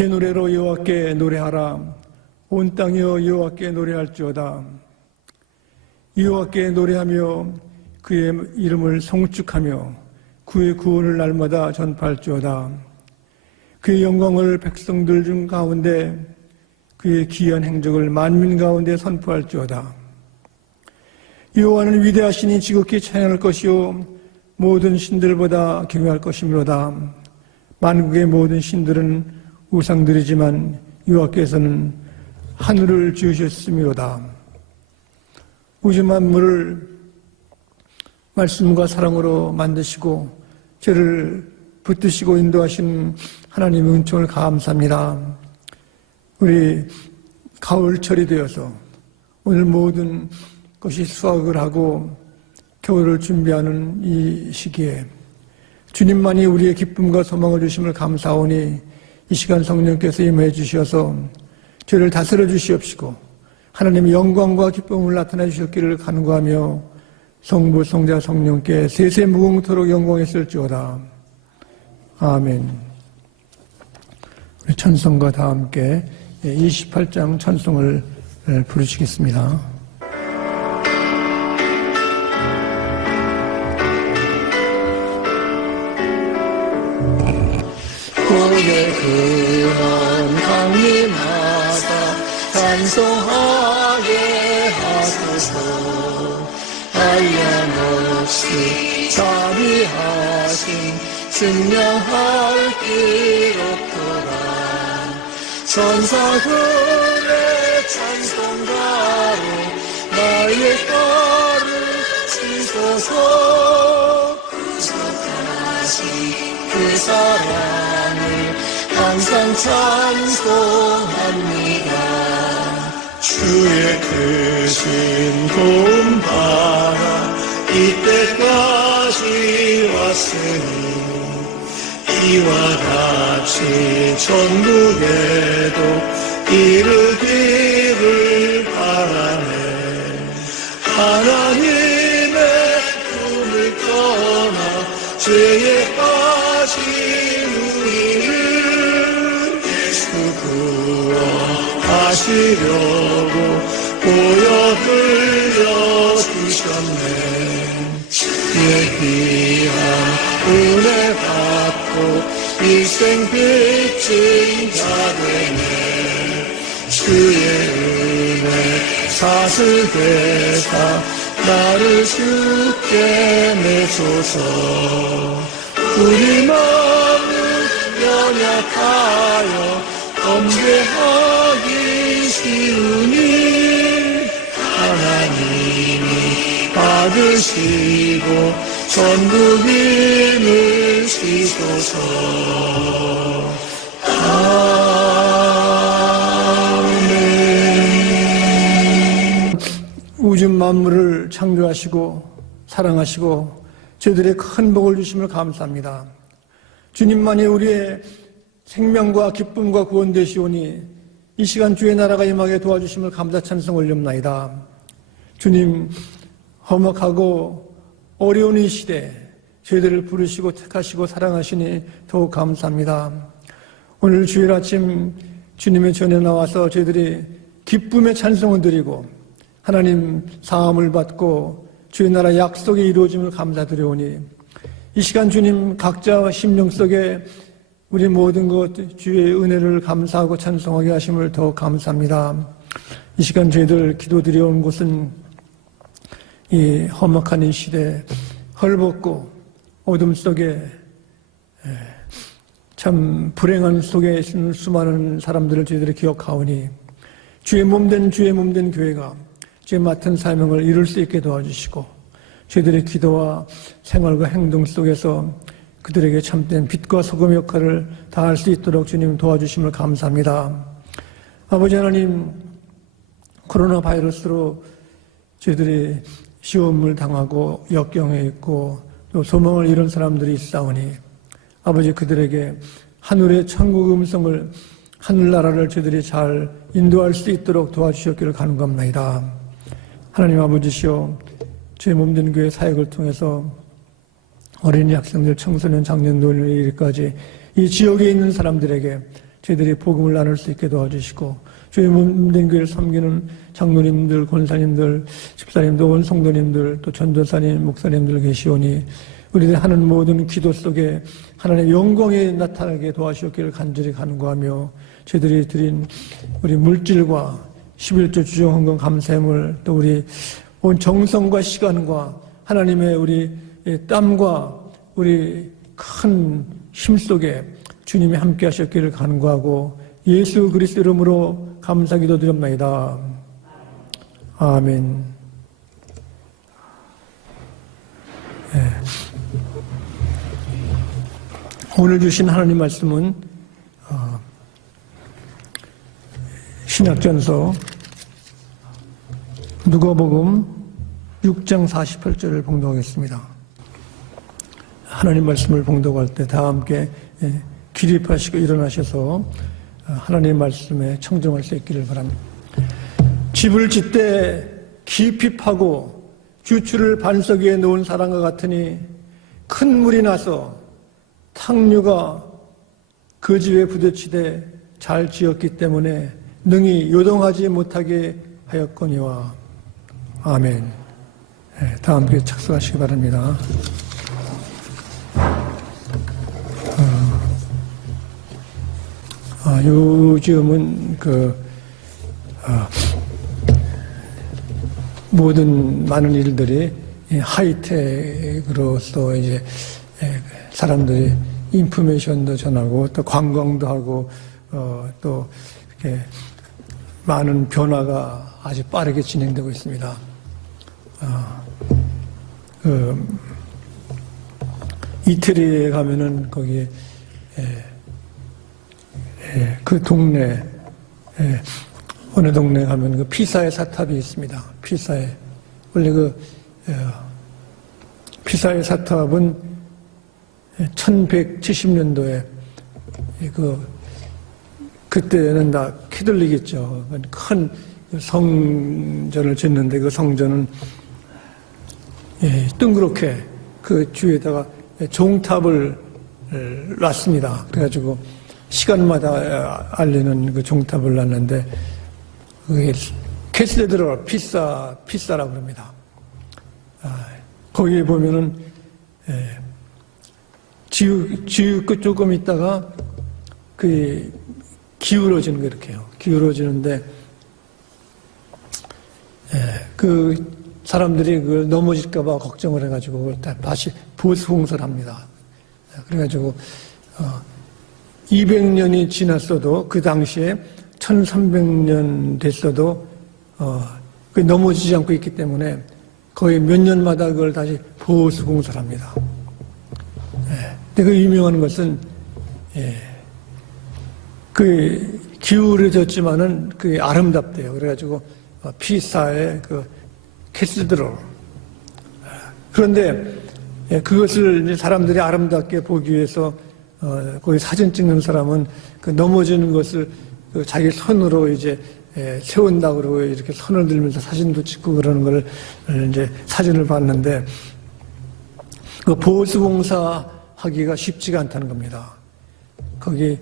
새 노래로 여호와께 노래하라. 온 땅이여 여호와께 노래할지어다. 여호와께 노래하며 그의 이름을 송축하며 그의 구원을 날마다 전파할지어다. 그의 영광을 백성들 중 가운데 그의 기이한 행적을 만민 가운데 선포할지어다. 여호와는 위대하시니 지극히 찬양할 것이요 모든 신들보다 경외할 것이므로다. 만국의 모든 신들은 우상들이지만 여호와께서는 하늘을 지으셨음이로다. 우주 만물을 말씀과 사랑으로 만드시고 저를 붙드시고 인도하시는 하나님의 은총을 감사합니다. 우리 가을철이 되어서 오늘 모든 것이 수확을 하고 겨울을 준비하는 이 시기에 주님만이 우리의 기쁨과 소망을 주심을 감사하오니 이 시간 성령께서 임해 주셔서 저를 다스려 주시옵시고 하나님의 영광과 기쁨을 나타내 주셨기를 간구하며 성부 성자 성령께 세세 무궁토록 영광했을지어다. 아멘. 우리 찬송과 다 함께 28장 찬송을 부르시겠습니다. 고개 근원 강림하사 찬송하게 하소서. 한량없이 자비하신 증명할 길 없도다. 천사들의 찬송가로 나의 가르치소서. 구속하신 그 사랑을 항상 찬송합니다. 주의 크신 도움 받아 이때까지 왔으니 이와 같이 천국에도 이르기를 바라네. 하나님의 꿈을 떠나 죄에 빠진 우리를 예수 구원하시려고 보혈 흘려주셨네. 주의 귀한 은혜 받고 일생 빚진 자 되네. 주의 은혜 사슬되사 나를 주께 내소서. 우리 마음은 연약하여 범죄하기 쉬우니 하나님이 받으시고 전부임을 지소서. 아멘. 우주 만물을 창조하시고 사랑하시고 저희들의 큰 복을 주심을 감사합니다. 주님만이 우리의 생명과 기쁨과 구원 되시오니 이 시간 주의 나라가 임하게 도와주심을 감사 찬송 올렵나이다. 주님, 험악하고 어려운 이 시대 저희들을 부르시고 택하시고 사랑하시니 더욱 감사합니다. 오늘 주일 아침 주님의 전에 나와서 저희들이 기쁨의 찬송을 드리고 하나님 사함을 받고 주의 나라 약속이 이루어짐을 감사드려오니 이 시간 주님 각자 심령 속에 우리 모든 것 주의 은혜를 감사하고 찬송하게 하심을 더욱 감사합니다. 이 시간 저희들 기도드려온 곳은 이 험악한 이 시대 헐벗고 어둠 속에 참 불행한 속에 있는 수많은 사람들을 저희들이 기억하오니 주의 몸된 교회가 주의 맡은 사명을 이룰 수 있게 도와주시고 저희들의 기도와 생활과 행동 속에서 그들에게 참된 빛과 소금 역할을 다할 수 있도록 주님 도와주심을 감사합니다. 아버지 하나님, 코로나 바이러스로 저희들이 시험을 당하고 역경에 있고 또 소망을 잃은 사람들이 있사오니 아버지 그들에게 하늘의 천국 음성을 하늘나라를 저희들이 잘 인도할 수 있도록 도와주셨기를 간구합니다. 하나님 아버지시여, 주의 몸된 교회 사역을 통해서 어린이, 학생들, 청소년, 장년, 노인을 이르기까지 이 지역에 있는 사람들에게 저희들이 복음을 나눌 수 있게 도와주시고 주의 몸된 교회를 섬기는 장로님들, 권사님들, 집사님들, 온 성도님들, 또 전도사님, 목사님들 계시오니 우리들이 하는 모든 기도 속에 하나님의 영광이 나타나게 도와주셨기를 간절히 간구하며 저희들이 드린 우리 물질과 11조 주정헌금 감사함을 또 우리 온 정성과 시간과 하나님의 우리 땀과 우리 큰 힘 속에 주님이 함께 하셨기를 간구하고 예수 그리스도 이름으로 감사 기도드립니다. 아멘. 네. 오늘 주신 하나님 말씀은 신약전서 누가복음 6장 48절을 봉독하겠습니다. 하나님 말씀을 봉독할 때 다 함께 기립하시고 일어나셔서 하나님 말씀에 청정할 수 있기를 바랍니다. 집을 짓되 깊이 파고 주추를 반석 위에 놓은 사람과 같으니 큰 물이 나서 탕류가 그 집에 부딪히되 잘 지었기 때문에 능히 요동하지 못하게 하였거니와. 아멘. 다 함께 착석하시기 바랍니다. 요즘은 모든 많은 일들이 하이텍으로서 이제 사람들이 인포메이션도 전하고 또 관광도 하고 또 이렇게 많은 변화가 아주 빠르게 진행되고 있습니다. 이태리에 가면은 거기에 그 동네 어느 동네 가면 그 피사의 사탑이 있습니다. 피사에 원래 피사의 사탑은 1170년도에 그때는 다 캐톨릭이죠. 큰 성전을 짓는데 그 성전은 둥그렇게 그 주위에다가 종탑을 놨습니다. 그래가지고 시간마다 알리는 그 종탑을 놨는데 그게 캐스데드럴 피사라고 합니다. 거기에 보면은 지읒고 조금 있다가 그 기울어지는 거 이렇게 해요. 기울어지는데 그 사람들이 그걸 넘어질까봐 걱정을 해가지고 다시 보수공사를 합니다. 그래가지고 200년이 지났어도 그 당시에 1300년 됐어도 넘어지지 않고 있기 때문에 거의 몇 년마다 그걸 다시 보수공사를 합니다. 근데 그 유명한 것은 그 기울어졌지만은 그게 아름답대요. 그래가지고 피사의 그 캐스드롤. 그런데 그것을 이제 사람들이 아름답게 보기 위해서 거기 사진 찍는 사람은 그 넘어지는 것을 그 자기 손으로 이제 세운다 그러고 이렇게 손을 들면서 사진도 찍고 그러는 걸 이제 사진을 봤는데 그 보수공사 하기가 쉽지가 않다는 겁니다. 거기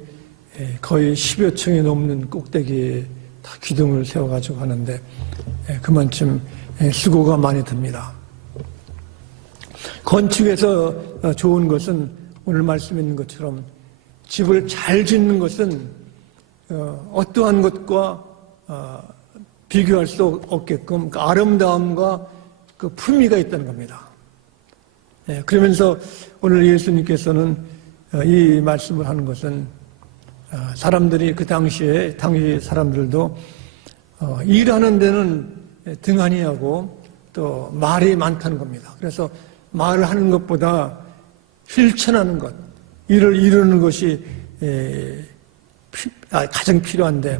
거의 10여 층이 넘는 꼭대기에 다 기둥을 세워가지고 하는데 그만큼 수고가 많이 듭니다. 건축에서 좋은 것은 오늘 말씀에 있는 것처럼 집을 잘 짓는 것은 어떠한 것과 비교할 수 없게끔 그 아름다움과 그 품위가 있다는 겁니다. 그러면서 오늘 예수님께서는 이 말씀을 하는 것은 사람들이 그 당시 사람들도 일하는 데는 등한히 하고 또 말이 많다는 겁니다. 그래서 말을 하는 것보다 실천하는 것, 일을 이루는 것이 가장 필요한데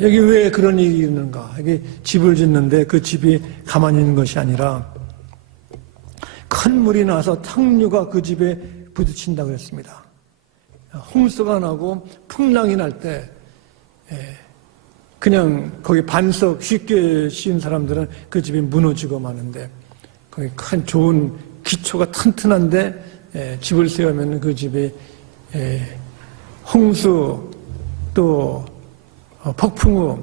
여기 왜 그런 일이 있는가? 여기 집을 짓는데 그 집이 가만히 있는 것이 아니라 큰 물이 나서 탕류가 그 집에 부딪힌다고 했습니다. 홍수가 나고 풍랑이 날 때 그냥 거기 반석 쉽게 씌운 사람들은 그 집이 무너지고 마는데 거기 큰 좋은 기초가 튼튼한데 집을 세우면 그 집이 홍수 또 폭풍우,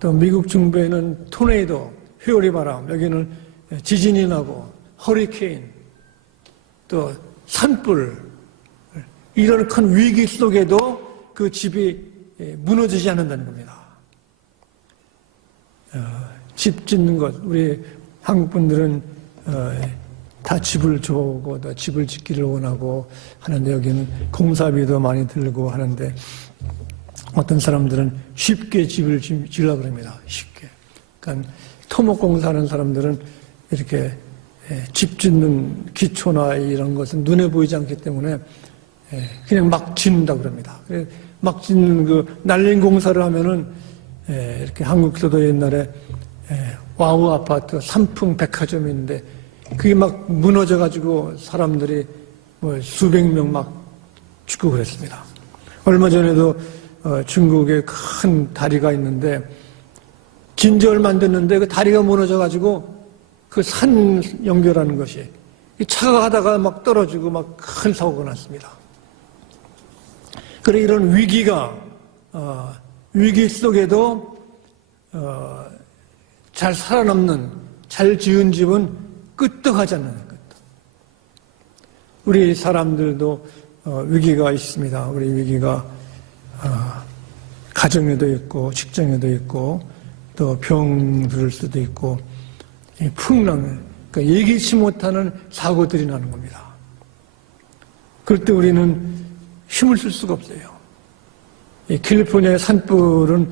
또 미국 중부에는 토네이도, 회오리 바람, 여기는 지진이 나고 허리케인, 또 산불, 이런 큰 위기 속에도 그 집이 무너지지 않는다는 겁니다. 집 짓는 것, 우리 한국 분들은 다 집을 좋아하고 또 집을 짓기를 원하고 하는데 여기는 공사비도 많이 들고 하는데 어떤 사람들은 쉽게 집을 지으려고 합니다. 쉽게. 그러니까 토목공사하는 사람들은 이렇게 집 짓는 기초나 이런 것은 눈에 보이지 않기 때문에 그냥 막 짓는다고 그럽니다. 막 짓는 그 날림 공사를 하면은 이렇게 한국서도 옛날에 와우 아파트 삼풍 백화점이 있는데 그게 막 무너져가지고 사람들이 뭐 수백 명 막 죽고 그랬습니다. 얼마 전에도 중국에 큰 다리가 있는데 진지 얼마 안 됐는데 그 다리가 무너져가지고 그 산 연결하는 것이 차가 가다가 막 떨어지고 막 큰 사고가 났습니다. 그래 이런 위기가 위기 속에도 잘 살아남는 잘 지은 집은 끄떡하지 않는 것. 우리 사람들도 위기가 있습니다. 우리 위기가 가정에도 있고 직장에도 있고 또 병 들을 수도 있고 풍랑, 그러니까 예기치 못하는 사고들이 나는 겁니다. 그럴 때 우리는 힘을 쓸 수가 없어요. 이 캘리포니아의 산불은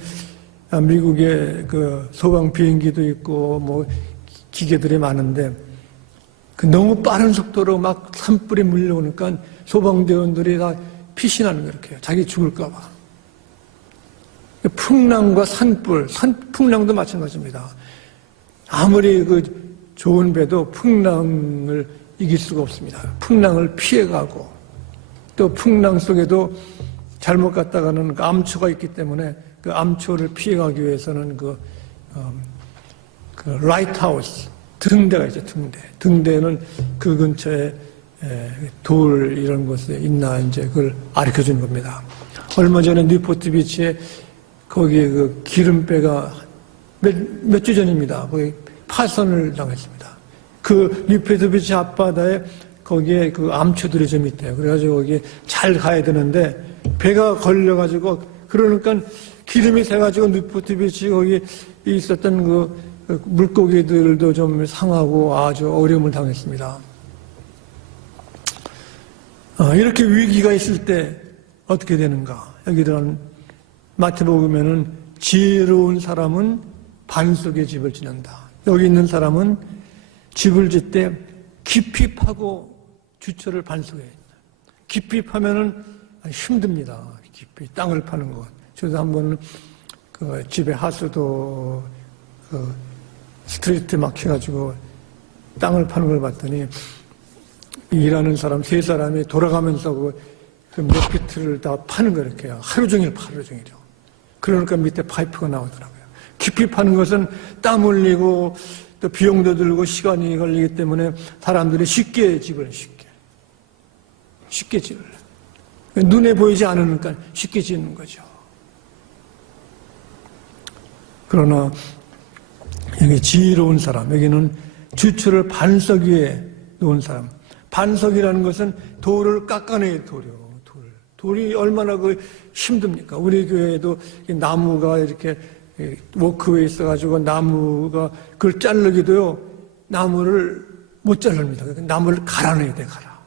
미국의 그 소방 비행기도 있고 뭐 기계들이 많은데 그 너무 빠른 속도로 막 산불이 물려오니까 소방대원들이 다 피신하는 거예요. 이렇게 자기 죽을까 봐. 풍랑과 산불, 풍랑도 마찬가지입니다. 아무리 그 좋은 배도 풍랑을 이길 수가 없습니다. 풍랑을 피해가고 또 풍랑 속에도 잘못 갔다가는 그 암초가 있기 때문에 그 암초를 피해가기 위해서는 그 라이트하우스, 등대가 있죠, 등대. 등대는 그 근처에 돌 이런 곳에 있나 이제 그걸 가르쳐 주는 겁니다. 얼마 전에 뉴포트 비치에 거기에 그 기름배가 몇 주 전입니다. 거기 파손을 당했습니다. 그 뉴포트 비치 앞바다에 거기에 그 암초들이 좀 있대요. 그래가지고 거기에 잘 가야 되는데 배가 걸려가지고 그러니까 기름이 새가지고 뉴포트 비치 거기 있었던 그 물고기들도 좀 상하고 아주 어려움을 당했습니다. 이렇게 위기가 있을 때 어떻게 되는가? 여기들은 마태복음에는 지혜로운 사람은 반석의 집을 짓는다. 여기 있는 사람은 집을 짓되 깊이 파고 주처를 반석에 깊이 파면은 힘듭니다. 깊이 땅을 파는 것. 저도 한번 그 집에 하수도 그 스트레이트 막혀가지고 땅을 파는 걸 봤더니 일하는 사람 세 사람이 돌아가면서 그 몇 피트를 다 파는 거 이렇게 하루 종일 하루 종일요. 그러니까 밑에 파이프가 나오더라고요. 깊이 파는 것은 땀 흘리고 또 비용도 들고 시간이 걸리기 때문에 사람들이 쉽게 집을 쉽게 집을 눈에 보이지 않으니까 쉽게 짓는 거죠. 그러나 여기 지혜로운 사람, 여기는 주처를 반석 위에 놓은 사람. 반석이라는 것은 돌을 깎아내야 돌이요. 돌이 얼마나 그 힘듭니까? 우리 교회에도 나무가 이렇게 워크웨이 있어가지고 나무가 그걸 자르기도요. 나무를 못 자릅니다. 나무를 갈아내야 돼, 갈아.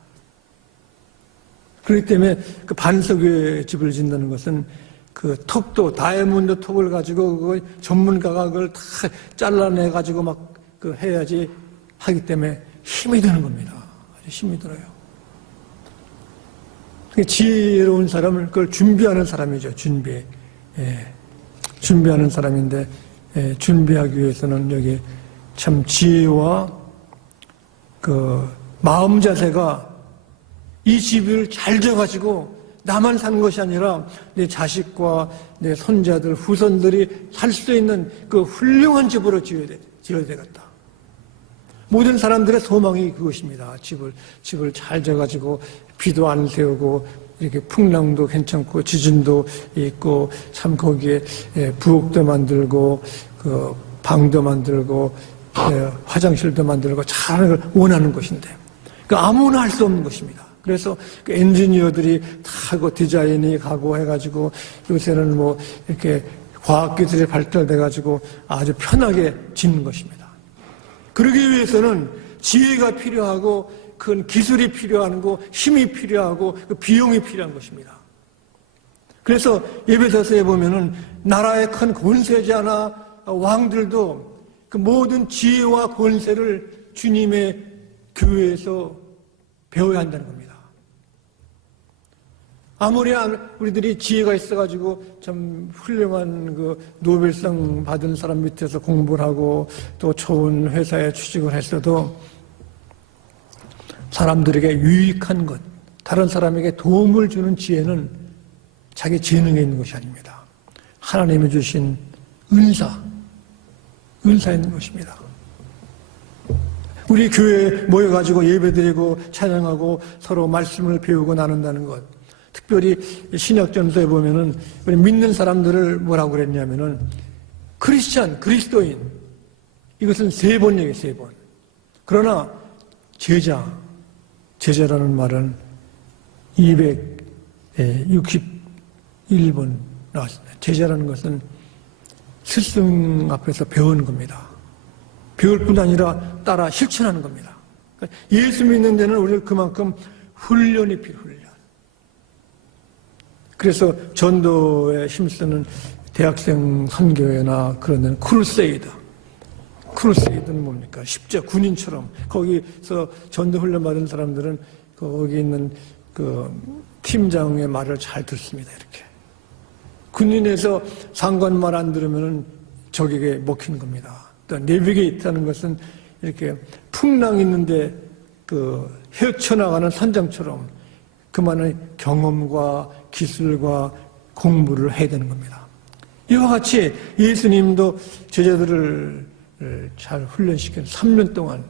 그렇기 때문에 그 반석 위에 집을 짓는다는 것은 그 톱도 다이아몬드 톱을 가지고 그 전문가가 그걸 다 잘라내가지고 막 그 해야지 하기 때문에 힘이 드는 겁니다. 아주 힘이 들어요. 지혜로운 사람은 그걸 준비하는 사람이죠. 준비하는 사람인데 준비하기 위해서는 여기 참 지혜와 그 마음 자세가 이 집을 잘 져가지고 나만 사는 것이 아니라 내 자식과 내 손자들, 후손들이 살 수 있는 그 훌륭한 집으로 지어야 되겠다. 모든 사람들의 소망이 그것입니다. 집을 잘 져가지고 비도 안 세우고 이렇게 풍랑도 괜찮고 지진도 있고 참 거기에 부엌도 만들고 그 방도 만들고 화장실도 만들고 잘 원하는 것인데 그 아무나 할 수 없는 것입니다. 그래서 그 엔지니어들이 다 그 디자인이 가고 해가지고 요새는 뭐 이렇게 과학기술이 발달돼가지고 아주 편하게 짓는 것입니다. 그러기 위해서는 지혜가 필요하고 큰 기술이 필요하고 힘이 필요하고 그 비용이 필요한 것입니다. 그래서 에베소서에 보면은 나라의 큰 권세자나 왕들도 그 모든 지혜와 권세를 주님의 교회에서 배워야 한다는 겁니다. 아무리 우리들이 지혜가 있어가지고 참 훌륭한 그 노벨상 받은 사람 밑에서 공부를 하고 또 좋은 회사에 취직을 했어도 사람들에게 유익한 것, 다른 사람에게 도움을 주는 지혜는 자기 재능에 있는 것이 아닙니다. 하나님이 주신 은사에 있는 것입니다. 우리 교회에 모여가지고 예배드리고 찬양하고 서로 말씀을 배우고 나눈다는 것. 특별히 신약전서에 보면은 우리 믿는 사람들을 뭐라고 그랬냐면은 크리스찬, 그리스도인. 이것은 3번 얘기예요, 3번. 그러나 제자라는 말은 261번 나왔습니다. 제자라는 것은 스승 앞에서 배우는 겁니다. 배울 뿐 아니라 따라 실천하는 겁니다. 그러니까 예수 믿는 데는 우리는 그만큼 훈련이 필요해요. 그래서 전도에 힘쓰는 대학생 선교회나 그런 데는 크루세이드는 뭡니까? 십자 군인처럼 거기서 전도 훈련 받은 사람들은 거기 있는 그 팀장의 말을 잘 듣습니다. 이렇게 군인에서 상관 말 안 들으면 적에게 먹히는 겁니다. 또 내비게이트하는 것은 이렇게 풍랑 있는데 그 헤쳐나가는 선장처럼 그만한 경험과 기술과 공부를 해야 되는 겁니다. 이와 같이 예수님도 제자들을 잘 훈련시켜 3년 동안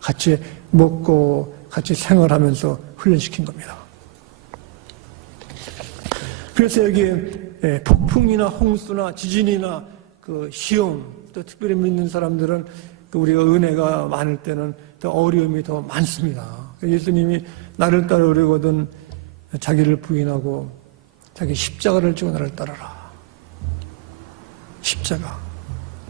같이 먹고 같이 생활하면서 훈련시킨 겁니다. 그래서 여기에 폭풍이나 홍수나 지진이나 그 시험, 또 특별히 믿는 사람들은 우리가 은혜가 많을 때는 더 어려움이 더 많습니다. 예수님이 나를 따르려거든 자기를 부인하고 자기 십자가를 지고 나를 따르라. 십자가.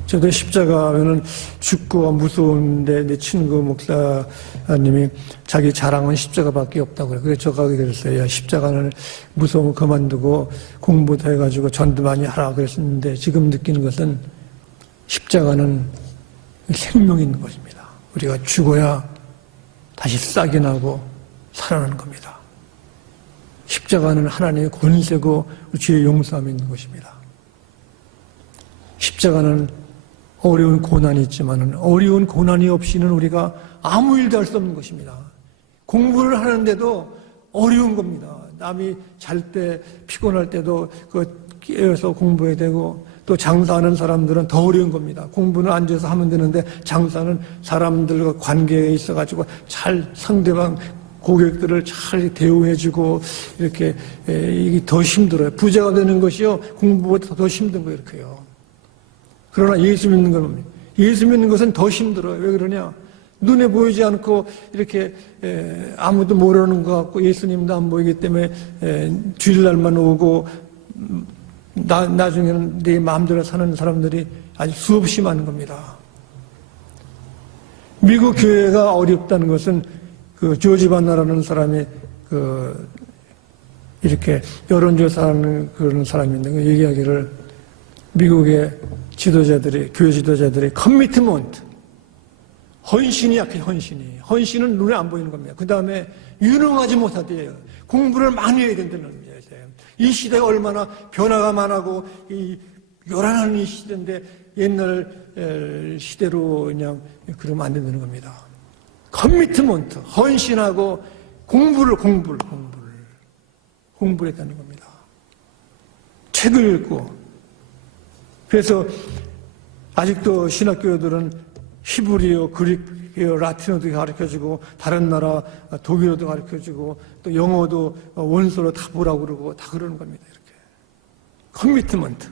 저도 십자가 하면은 죽고 무서운데 내 친구 목사님이 자기 자랑은 십자가밖에 없다고 그래요. 그래서 저가 그랬어요. 야, 십자가는 무서우면 그만두고 공부도 해가지고 전도 많이 하라 그랬었는데 지금 느끼는 것은 십자가는 생명이 있는 것입니다. 우리가 죽어야 다시 싹이 나고 살아나는 겁니다. 십자가는 하나님의 권세고 죄의 용서함이 있는 것입니다. 십자가는 어려운 고난이 있지만 어려운 고난이 없이는 우리가 아무 일도 할 수 없는 것입니다. 공부를 하는데도 어려운 겁니다. 남이 잘 때 피곤할 때도 깨어서 공부해야 되고 또 장사하는 사람들은 더 어려운 겁니다. 공부는 앉아서 하면 되는데 장사는 사람들과 관계에 있어가지고 잘 상대방 고객들을 잘 대우해주고 이렇게 이게 더 힘들어요. 부자가 되는 것이요 공부보다 더 힘든 거예요. 이렇게요. 그러나 예수 믿는 건 뭡니까? 예수 믿는 것은 더 힘들어요. 왜 그러냐? 눈에 보이지 않고 이렇게 아무도 모르는 것 같고 예수님도 안 보이기 때문에 주일날만 오고 나중에는 내 마음대로 사는 사람들이 아주 수없이 많은 겁니다. 미국 교회가 어렵다는 것은 그 조지 바나라는 사람이 이렇게 여론조사하는 그런 사람인데 그 얘기하기를 미국의 교회 지도자들이 커미트먼트, 헌신이 약해, 헌신은 눈에 안 보이는 겁니다. 그 다음에 유능하지 못하대요. 공부를 많이 해야 된다는 겁니다. 이 시대가 얼마나 변화가 많고 이 요란한 이 시대인데 옛날 시대로 그냥 그러면 안 된다는 겁니다. 커미트먼트, 헌신하고 공부를 했다는 겁니다. 책을 읽고. 그래서 아직도 신학교들은 히브리어, 그릭어, 라틴어도 가르쳐주고 다른 나라 독일어도 가르쳐주고 또 영어도 원서로 다 보라고 그러고 다 그러는 겁니다. 이렇게 커미트먼트.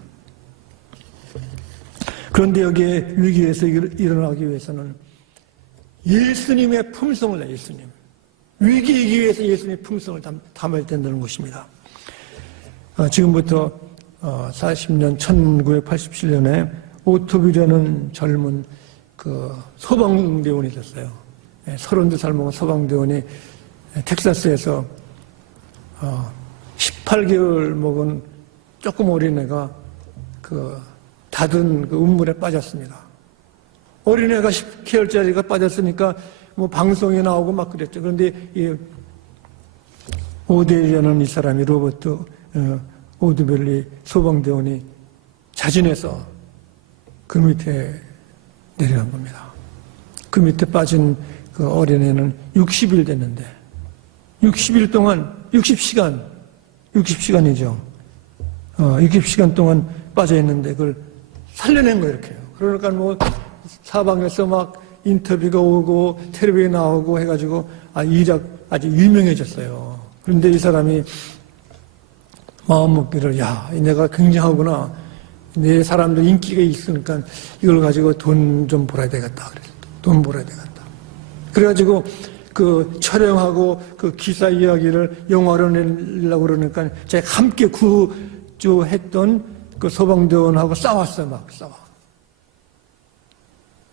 그런데 여기에 위기에서 일어나기 위해서는 예수님의 품성을 예수님 위기이기 위해서 예수님의 품성을 담아야 된다는 것입니다. 지금부터 40년 1987년에 오토비라는 젊은 그 소방대원이 됐어요. 32살 먹은 소방대원이 텍사스에서 18개월 먹은 조금 어린 애가 그 닫은 그 운물에 빠졌습니다. 어린애가 10개월짜리가 빠졌으니까 뭐 방송에 나오고 막 그랬죠. 그런데 이 오데이라는 이 사람이 로버트 오드벨리 소방대원이 자진해서 그 밑에 내려간 겁니다. 그 밑에 빠진 그 어린애는 60일 됐는데 60일 동안 60시간이죠. 60시간 동안 빠져 있는데 그걸 살려낸 거예요, 이렇게요. 그러니까 뭐 사방에서 막 인터뷰가 오고 텔레비에 나오고 해가지고 이력 아주 유명해졌어요. 그런데 이 사람이 마음 먹기를 내가 굉장하구나. 내 사람들 인기가 있으니까 이걸 가지고 돈 좀 벌어야 되겠다. 그래서 돈 벌어야 되겠다. 그래가지고 그 촬영하고 그 기사 이야기를 영화로 내려고 그러니까 제가 함께 구조했던 그 소방대원하고 싸웠어요, 막 싸워.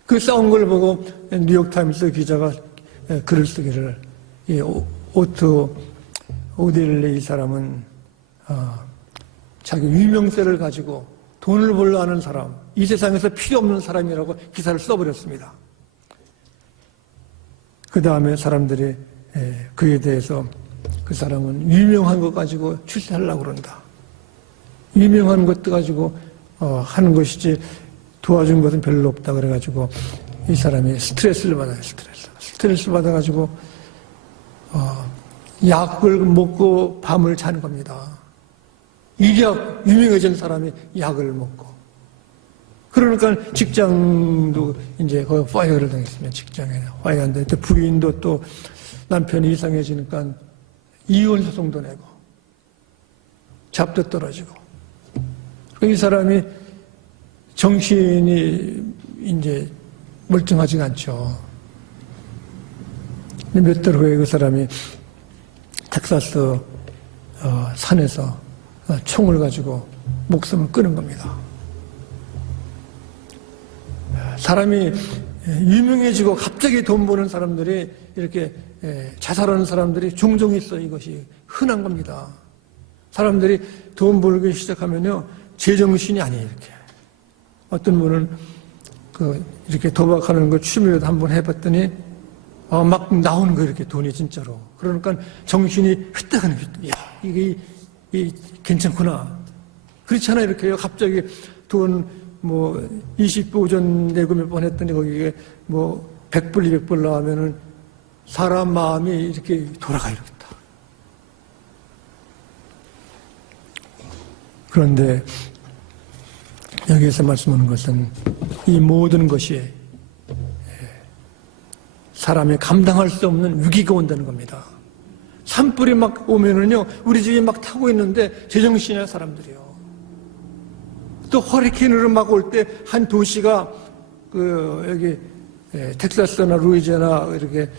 그 싸운 걸 보고 뉴욕타임스 기자가 글을 쓰기를 오토 오데일리 이 사람은 자기 유명세를 가지고 돈을 벌려 하는 사람, 이 세상에서 필요 없는 사람이라고 기사를 써버렸습니다. 그 다음에 사람들이 그에 대해서 그 사람은 유명한 것 가지고 출세하려고 그런다. 유명한 것도 가지고 하는 것이지 도와준 것은 별로 없다. 그래가지고 이 사람이 스트레스를 받아요. 스트레스 받아가지고 약을 먹고 밤을 자는 겁니다. 일약 유명해진 사람이 약을 먹고. 그러니까 직장도 이제 거의 파이어를 당했으면 직장에 파이어인데 또 부인도 또 남편이 이상해지니까 이혼 소송도 내고 잡도 떨어지고. 이 사람이 정신이 이제 멀쩡하지가 않죠. 몇 달 후에 그 사람이 텍사스 산에서 총을 가지고 목숨을 끊은 겁니다. 사람이 유명해지고 갑자기 돈 버는 사람들이 이렇게 자살하는 사람들이 종종 있어요. 이것이 흔한 겁니다. 사람들이 돈 벌기 시작하면요, 제정신이 아니에요. 이렇게 어떤 분은 이렇게 도박하는 거 취미로 한번 해봤더니 막 나오는 거 이렇게 돈이 진짜로. 그러니까 정신이 휘떡하는 휘떡. 야, 이게 괜찮구나. 그렇잖아요. 이렇게요. 갑자기 돈 25전 내고 몇 번 했더니 거기에 100불, 200불 나오면은 사람 마음이 이렇게 돌아가요. 이렇게 다. 그런데 여기에서 말씀하는 것은 이 모든 것이 사람이 감당할 수 없는 위기가 온다는 겁니다. 산불이 막 오면은요, 우리 집이 막 타고 있는데 제정신이야 사람들이요. 또 허리케인으로 막 올 때 한 도시가 여기 텍사스나 루이지애나 이렇게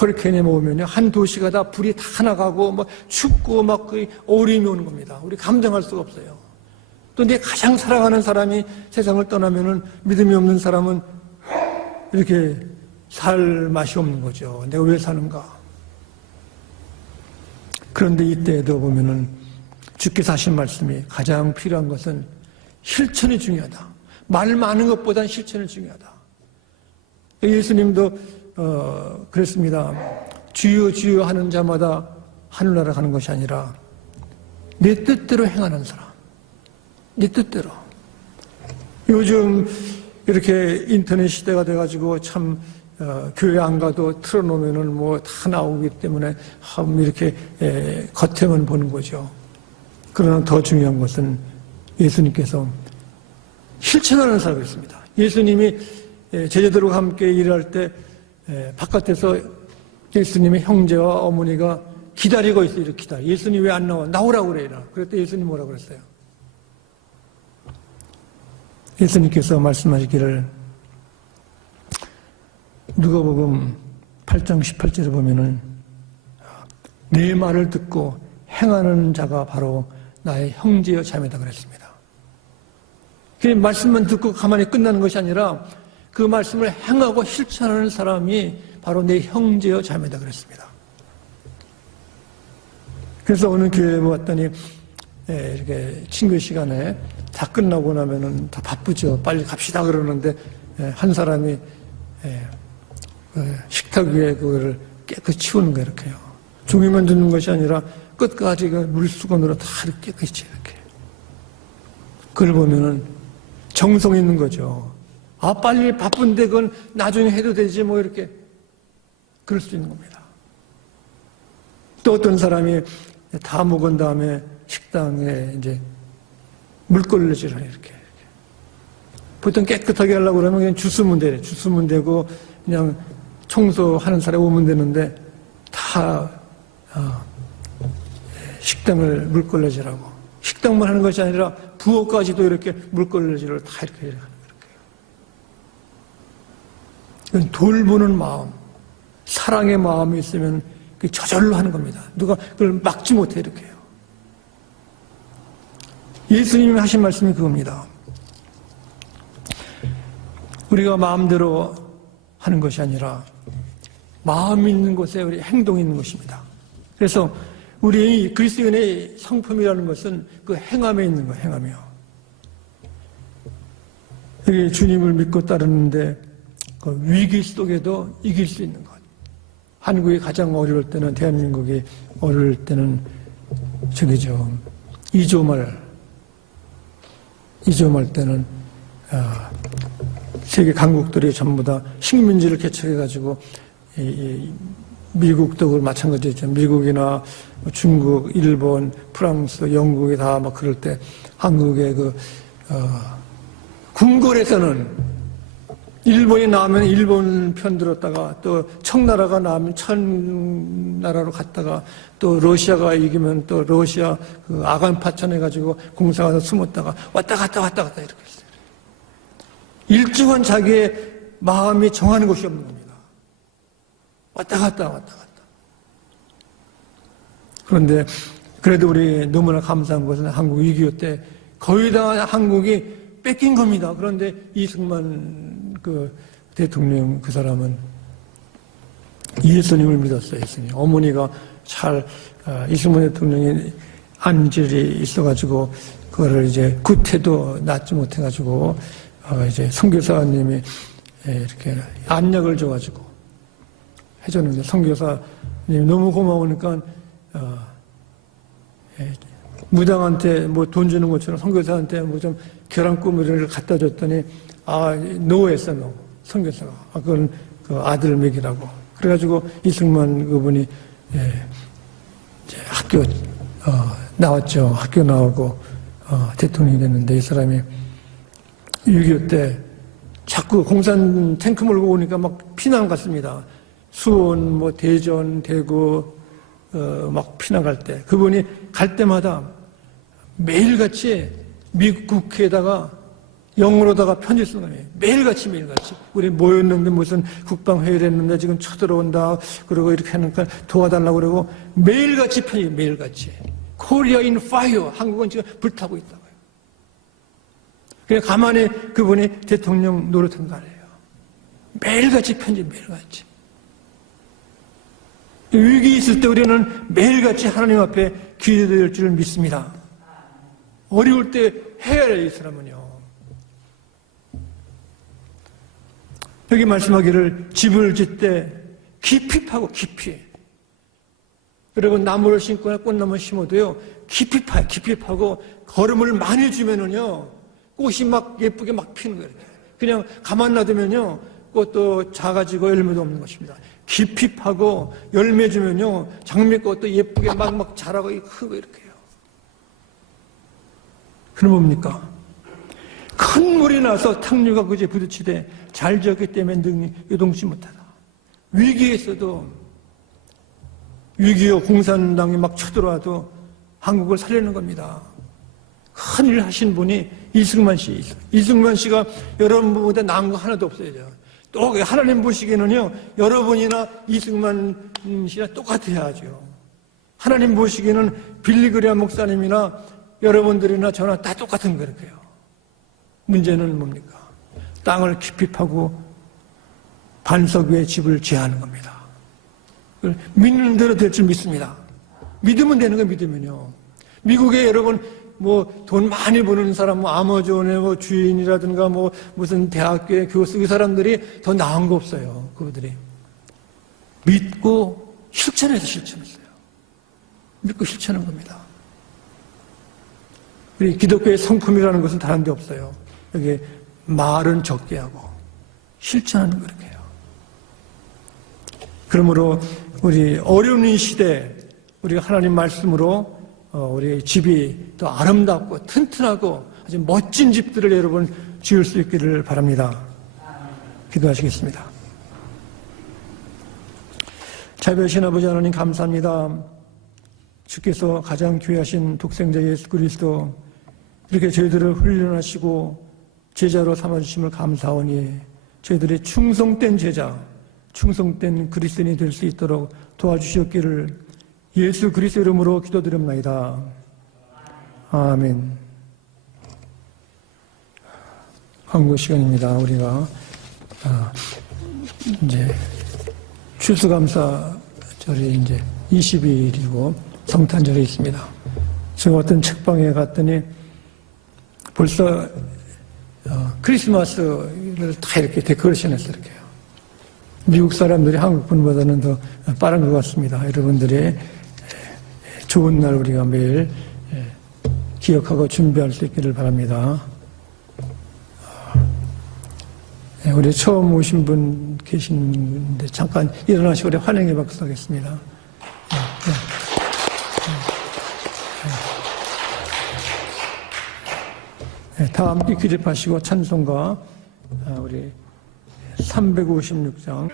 허리케인이 오면요, 한 도시가 다 불이 다 나가고 춥고 막 어림이 오는 겁니다. 우리 감당할 수가 없어요. 또 내 가장 사랑하는 사람이 세상을 떠나면은 믿음이 없는 사람은 이렇게 살 맛이 없는 거죠. 내가 왜 사는가? 그런데 이때에도 보면은 주께서 하신 말씀이 가장 필요한 것은 실천이 중요하다. 말 많은 것보다는 실천이 중요하다. 예수님도 그랬습니다. 주여 주여 하는 자마다 하늘나라 가는 것이 아니라 내 뜻대로 행하는 사람. 내 뜻대로. 요즘 이렇게 인터넷 시대가 돼가지고 참 교회 안 가도 틀어놓으면은 다 나오기 때문에 이렇게 겉에만 보는 거죠. 그러나 더 중요한 것은 예수님께서 실천하는 사람이 있습니다. 예수님이 제자들과 함께 일할 때 바깥에서 예수님의 형제와 어머니가 기다리고 있어요. 이렇게 기다려. 예수님 왜 안 나와? 나오라고 그래요. 그랬더니 예수님 뭐라고 그랬어요? 예수님께서 말씀하시기를 누가복음 8장 18절에 보면은 내 말을 듣고 행하는 자가 바로 나의 형제여 자매다 그랬습니다. 그 말씀만 듣고 가만히 끝나는 것이 아니라 그 말씀을 행하고 실천하는 사람이 바로 내 형제여 자매다 그랬습니다. 그래서 오늘 교회에 왔더니 이렇게 친구 시간에 다 끝나고 나면은 다 바쁘죠. 빨리 갑시다 그러는데 한 사람이 식탁 위에 그거를 깨끗이 치우는 거예요. 이렇게요. 종이만 듣는 것이 아니라 끝까지 물수건으로 다 이렇게 깨끗이 이렇게. 그걸 보면은 정성 있는 거죠. 아, 빨리 바쁜데 그건 나중에 해도 되지 뭐 이렇게. 그럴 수 있는 겁니다. 또 어떤 사람이 다 먹은 다음에 식당에 이제 물걸레질을 해요. 이렇게. 보통 깨끗하게 하려고 그러면 그냥 주스면 돼. 주스면 되고 그냥 청소하는 사람이 오면 되는데 다 식당을 물걸레질하고 식당만 하는 것이 아니라 부엌까지도 이렇게 물걸레질을 다 이렇게 하는 거예요. 이건 돌보는 마음, 사랑의 마음이 있으면 저절로 하는 겁니다. 누가 그걸 막지 못해 이렇게 해요. 예수님이 하신 말씀이 그겁니다. 우리가 마음대로 하는 것이 아니라 마음이 있는 곳에 우리 행동이 있는 것입니다. 그래서 우리 그리스도인의 성품이라는 것은 그 행함에 있는 거예요. 행함이요. 여기 주님을 믿고 따르는데 그 위기 속에도 이길 수 있는 것. 한국이 가장 어려울 때는 대한민국이 어려울 때는 저기죠. 이조말 때는 세계 강국들이 전부 다 식민지를 개척해가지고 미국도 그걸 마찬가지였죠. 미국이나 중국, 일본, 프랑스, 영국이 다 막 그럴 때 한국의 궁궐에서는 일본이 나오면 일본 편 들었다가 또 청나라가 나오면 청나라로 갔다가 또 러시아가 이기면 또 러시아 그 아간 파천해가지고 공사 가서 숨었다가 왔다 갔다 이렇게 했어요. 일정한 자기의 마음이 정하는 것이 없는 겁니다. 왔다 갔다. 그런데 그래도 우리 너무나 감사한 것은 한국 6.25 때 거의 다 한국이 뺏긴 겁니다. 그런데 이승만 그 대통령 그 사람은 예수님을 믿었어요. 예수님. 어머니가 이승만 대통령이 안질이 있어가지고 그거를 이제 구태도 낫지 못해가지고 이제 선교사님이 이렇게 안약을 줘가지고 해줬는데 선교사님이 너무 고마우니까 무당한테 뭐 돈 주는 것처럼 선교사한테 뭐 좀 계란꾸미를 갖다 줬더니 노했어, 노. 선교사가. 그건 그 아들 먹이라고. 그래가지고 이승만 그분이 이제 학교 나왔죠. 학교 나오고 대통령이 됐는데 이 사람이 6.25 때 자꾸 공산 탱크 몰고 오니까 막 피난 갔습니다. 수원, 뭐 대전, 대구 막 피난 갈 때 그분이 갈 때마다 매일같이 미국 국회에다가 영어로다가 편지 쓰는 거예요. 매일같이. 우리 모였는데 무슨 국방회의를 했는데 지금 쳐들어온다. 그러고 이렇게 하니까 도와달라고 그러고 매일같이 매일같이. Korea in fire. 한국은 지금 불타고 있다고요. 그냥 가만히 그분이 대통령 노릇한 거 아니에요. 매일같이 매일같이. 위기 있을 때 우리는 매일같이 하나님 앞에 기도될 줄 믿습니다. 어려울 때 해야 할 이 사람은요. 여기 말씀하기를 집을 짓되 깊이 파고 깊이. 여러분 나무를 심거나 꽃나무를 심어도요. 깊이 파고 거름을 많이 주면은요. 꽃이 막 예쁘게 막 피는 거예요. 그냥 가만 놔두면요. 꽃도 작아지고 열매도 없는 것입니다. 깊이 파고 열매 주면요. 장미꽃도 예쁘게 막 자라고 크고 이렇게 해요. 그럼 뭡니까? 큰 물이 나서 탕류가 그제 부딪히되 잘 지었기 때문에 능히 요동치 못하다. 위기에서도 6.25 공산당이 막 쳐들어와도 한국을 살리는 겁니다. 큰일 하신 분이 이승만 씨. 이승만 씨가 여러분보다 나은 거 하나도 없어요. 또 하나님 보시기에는요, 여러분이나 이승만 씨나 똑같아야죠. 하나님 보시기에는 빌리그레아 목사님이나 여러분들이나 저나 다 똑같은 거예요. 문제는 뭡니까? 땅을 깊이 파고 반석 위에 집을 지하는 겁니다. 믿는 대로 될 줄 믿습니다. 믿으면 되는 거예요, 믿으면요. 미국에 여러분, 돈 많이 버는 사람, 아마존의 주인이라든가, 무슨 대학교의 교수, 그 사람들이 더 나은 거 없어요. 그들이. 믿고 실천했어요. 믿고 실천한 겁니다. 우리 기독교의 성품이라는 것은 다른 데 없어요. 여기 말은 적게 하고 실천하는 거 그렇게 해요. 그러므로 우리 어려운 이 시대 우리가 하나님 말씀으로 우리 집이 더 아름답고 튼튼하고 아주 멋진 집들을 여러분 지을 수 있기를 바랍니다. 기도하시겠습니다. 자비하신 아버지 하나님 감사합니다. 주께서 가장 귀하신 독생자 예수 그리스도 이렇게 저희들을 훈련하시고 제자로 삼아주심을 감사하오니 저희들이 충성된 제자, 충성된 그리스도인이 될 수 있도록 도와주시옵기를 예수 그리스도 이름으로 기도드립니다. 아멘. 광고 시간입니다. 우리가 이제 추수감사절이 이제 20일이고 성탄절이 있습니다. 제가 어떤 책방에 갔더니 벌써 크리스마스를 다 이렇게 데코레이션 했어요. 이렇게요. 미국 사람들이 한국 분보다는 더 빠른 것 같습니다. 여러분들이 좋은 날 우리가 매일 기억하고 준비할 수 있기를 바랍니다. 우리 처음 오신 분 계신데 잠깐 일어나시고 우리 환영의 박수 하겠습니다. 다 함께 기립하시고 찬송가 우리 356장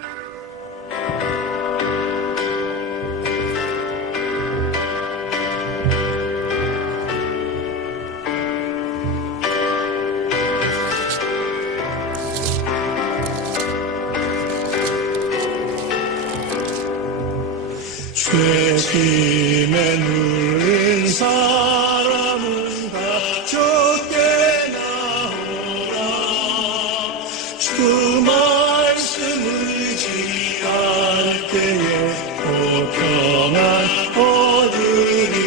죄짐에 누른 사람은 다 쫓겨나오라. 주 말씀 의지할 때에 곧 평안 얻으리.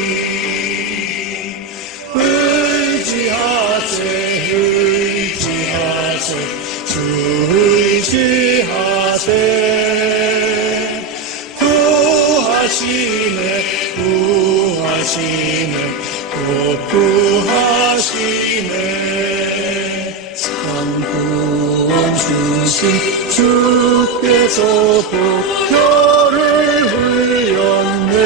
의지하세 주 의지하세 구하시네 곧 구하시네. 참구원 주신 주께서 복혈을 흘렸네.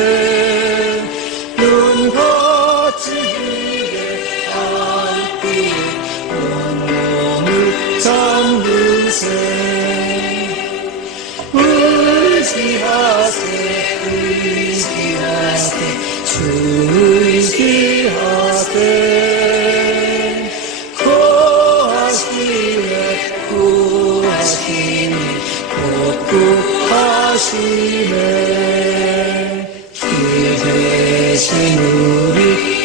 눈같이 흐게 할 때에 온몸을 잠그세. 의지하세 주 의지하세. 구하시네 곧 구하시네. 주 대신 우리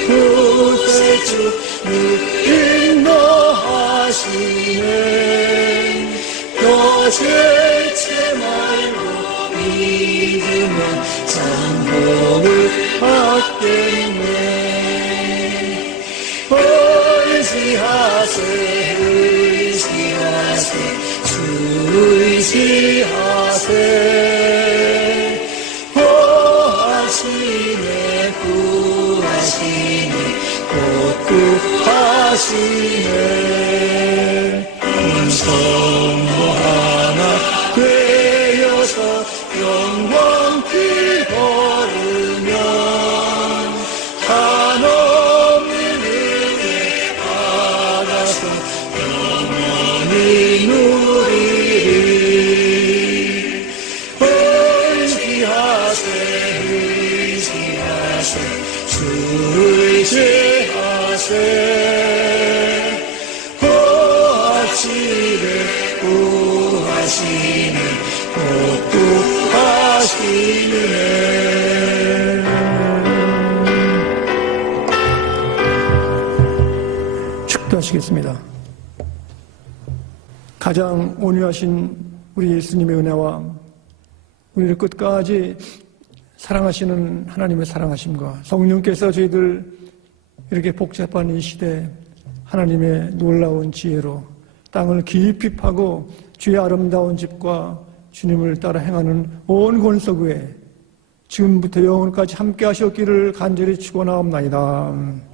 구세주 인도하시네. 너 죄치 말고 믿으면 장복을 받겠네. 의지하세 주 의지하세. 구하시네 곧 구하시네. 성모 하나 되어서 영광히 걸으면 한없는 은혜 받아서 기도하겠습니다. 가장 온유하신 우리 예수님의 은혜와 우리를 끝까지 사랑하시는 하나님의 사랑하심과 성령께서 저희들 이렇게 복잡한 이 시대 하나님의 놀라운 지혜로 땅을 깊이 파고 주의 아름다운 집과 주님을 따라 행하는 온 권석 위에 지금부터 영원까지 함께 하셨기를 간절히 축원하옵나이다.